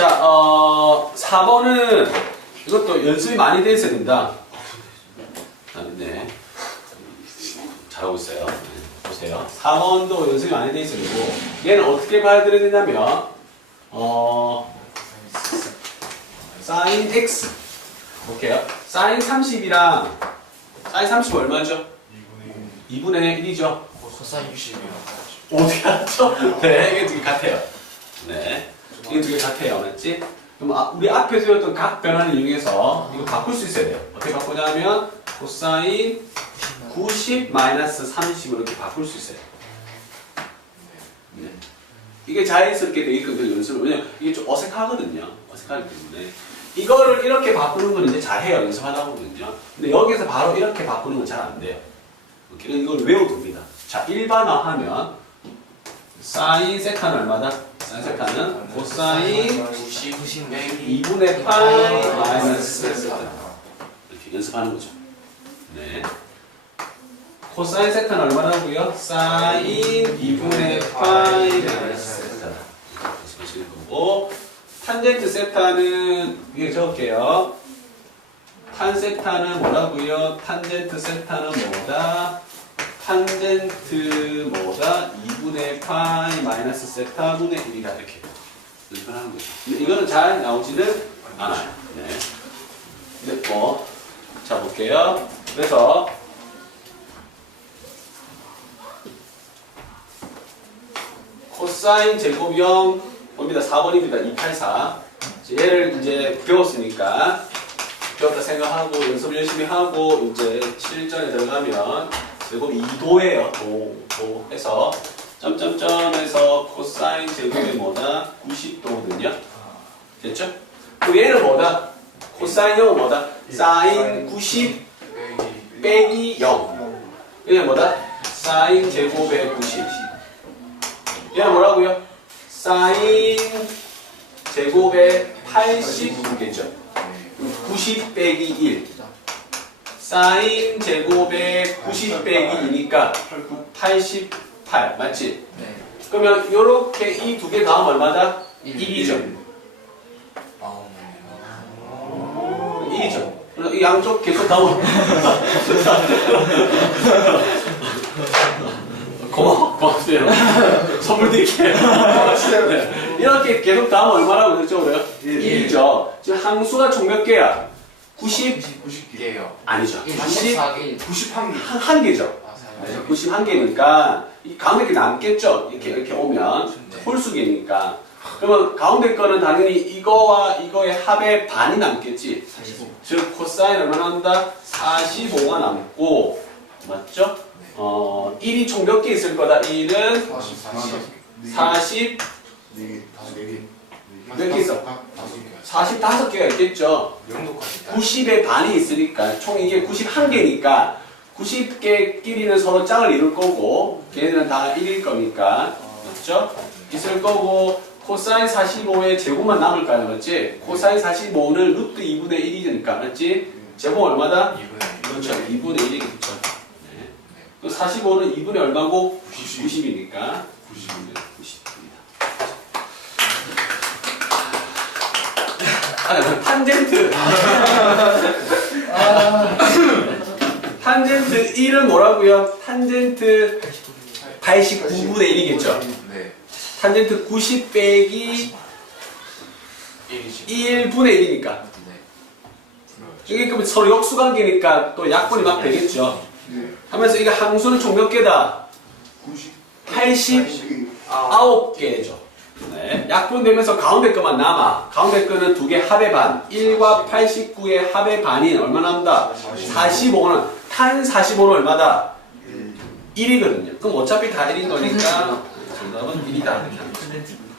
자, 어, 4번은 이것도 연습이 많이 돼 있어야 된다. 아, 네. 잘하고 있어요. 네, 보세요. 4번도 연습이 많이 돼 있어야 되고, 얘는 어떻게 봐야 되느냐면, 어, 사인 x. 볼게요. 사인 30이랑, 사인 30 얼마죠? 2분의 1이죠? 코사인 60이요. 어디 갔죠? 네, 이게 같아요. 네. 이게 두 개 같아요. 맞지? 그럼 아, 우리 앞에 세웠던 각 변환을 이용해서 이거 바꿀 수 있어야 돼요. 어떻게 바꾸냐면 코사인 90 마이너스 30으로 이렇게 바꿀 수 있어요. 네. 이게 자연스럽게 돼 있거든요. 연습을. 왜냐면 이게 좀 어색하거든요. 어색하기 때문에. 이거를 이렇게 바꾸는 건 이제 잘해요. 연습하다 보면요. 근데 여기서 바로 이렇게 바꾸는 건 잘 안 돼요. 이걸 외워둡니다. 자, 일반화하면 사인 세타는 얼마다? 세타는 코사인 90, 90 빼기 2분의 파이 마이너스 세타. 이렇게 연습하는 거죠. 네. 코사인 세타는 얼마라고요? 사인 2분의 파이 마이너스 세타. 연습하시는 거고 탄젠트 세타는 위에 적을게요. 탄 세타는 뭐라고요? 탄젠트 세타는 뭐다? 탄젠트 뭐다? 2분의 파이 마이너스 세타분의 1이다 이렇게 연습하는 거죠. 근데 이거는 잘 나오지는 않아요. 네. 근데 뭐, 자 볼게요. 그래서 코사인 제곱형 봅니다. 4번입니다. 284. 얘를 이제 배웠으니까 배웠다 생각하고 연습 열심히 하고 이제 실전에 들어가면 제곱 2도예요. 도, 도 해서 점점점에서 코사인 제곱이 뭐다? 90도거든요. 됐죠? 그 얘는 뭐다? 코사인형은 뭐다? 사인 90 빼기 빼기 0. 얘는 뭐다? 사인 제곱의 90. 얘는 뭐라고요? 사인 제곱의 80이겠죠. 90 빼기 1. 사인 제곱의 90 빼기 2니까 88. 맞지? 네. 그러면 요렇게 이 두 개 다음 얼마다? 일. 1이죠. 아우 네. 1이죠. 이 양쪽 계속 다음. 고마워. 고맙어요. 선물 드릴게요. 네. 이렇게 계속 다음 얼마라고 그랬죠, 우리가? 1이죠. 지금 항수가 총 몇 개야? 90? 90개요. 아니죠. 90? 94개. 91개. 한, 한 개죠. 아, 네, 사요. 91개니까 이 가운데 게 남겠죠. 이렇게 이렇게 오면 홀수개니까. 그러면 가운데 거는 당연히 이거와 이거의 합의 반이 남겠지. 45. 즉 코사인 얼마 남다? 45가 남고 맞죠? 어 1이 총 몇 개 있을 거다. 1은 40. 40 네, 다섯 네 개. 몇개 있어? 다섯 개요. 45개가 있겠죠. 영도까지 다. 90의 반이 있으니까 총 이게 91개니까 90개끼리는 서로 짝을 이룰 거고 걔네들은 다 1일 거니까 맞죠? 있을 거고 코사인 45의 제곱만 남을까요? 맞지? 코사인 45는 루트 2분의 1이니까 맞지? 제곱 얼마다? 2분의 그렇죠. 2분의 1이겠죠. 네. 그 45는 2분의 얼마고? 90. 90이니까 90. 90입니다. 아, 탄젠트. 탄젠트 1은 뭐라고요? 탄젠트 89분의 1이겠죠. 네. 탄젠트 90 빼기 1이지. 1분의 1이니까. 네. 이게 그러면 서로 역수관계니까 또 약분이 막 되겠죠. 네. 하면서 이게 항수는 총 몇 개다? 90. 89개죠. 네. 약분되면서 가운데 거만 남아. 가운데 거는 두 개 합의 반. 1과 89의 합의 반인 얼마 남다? 45는 탄 45는 얼마다? 1이거든요. 그럼 어차피 다 1인 거니까 정답은 1이다. 이렇게 하는 거죠.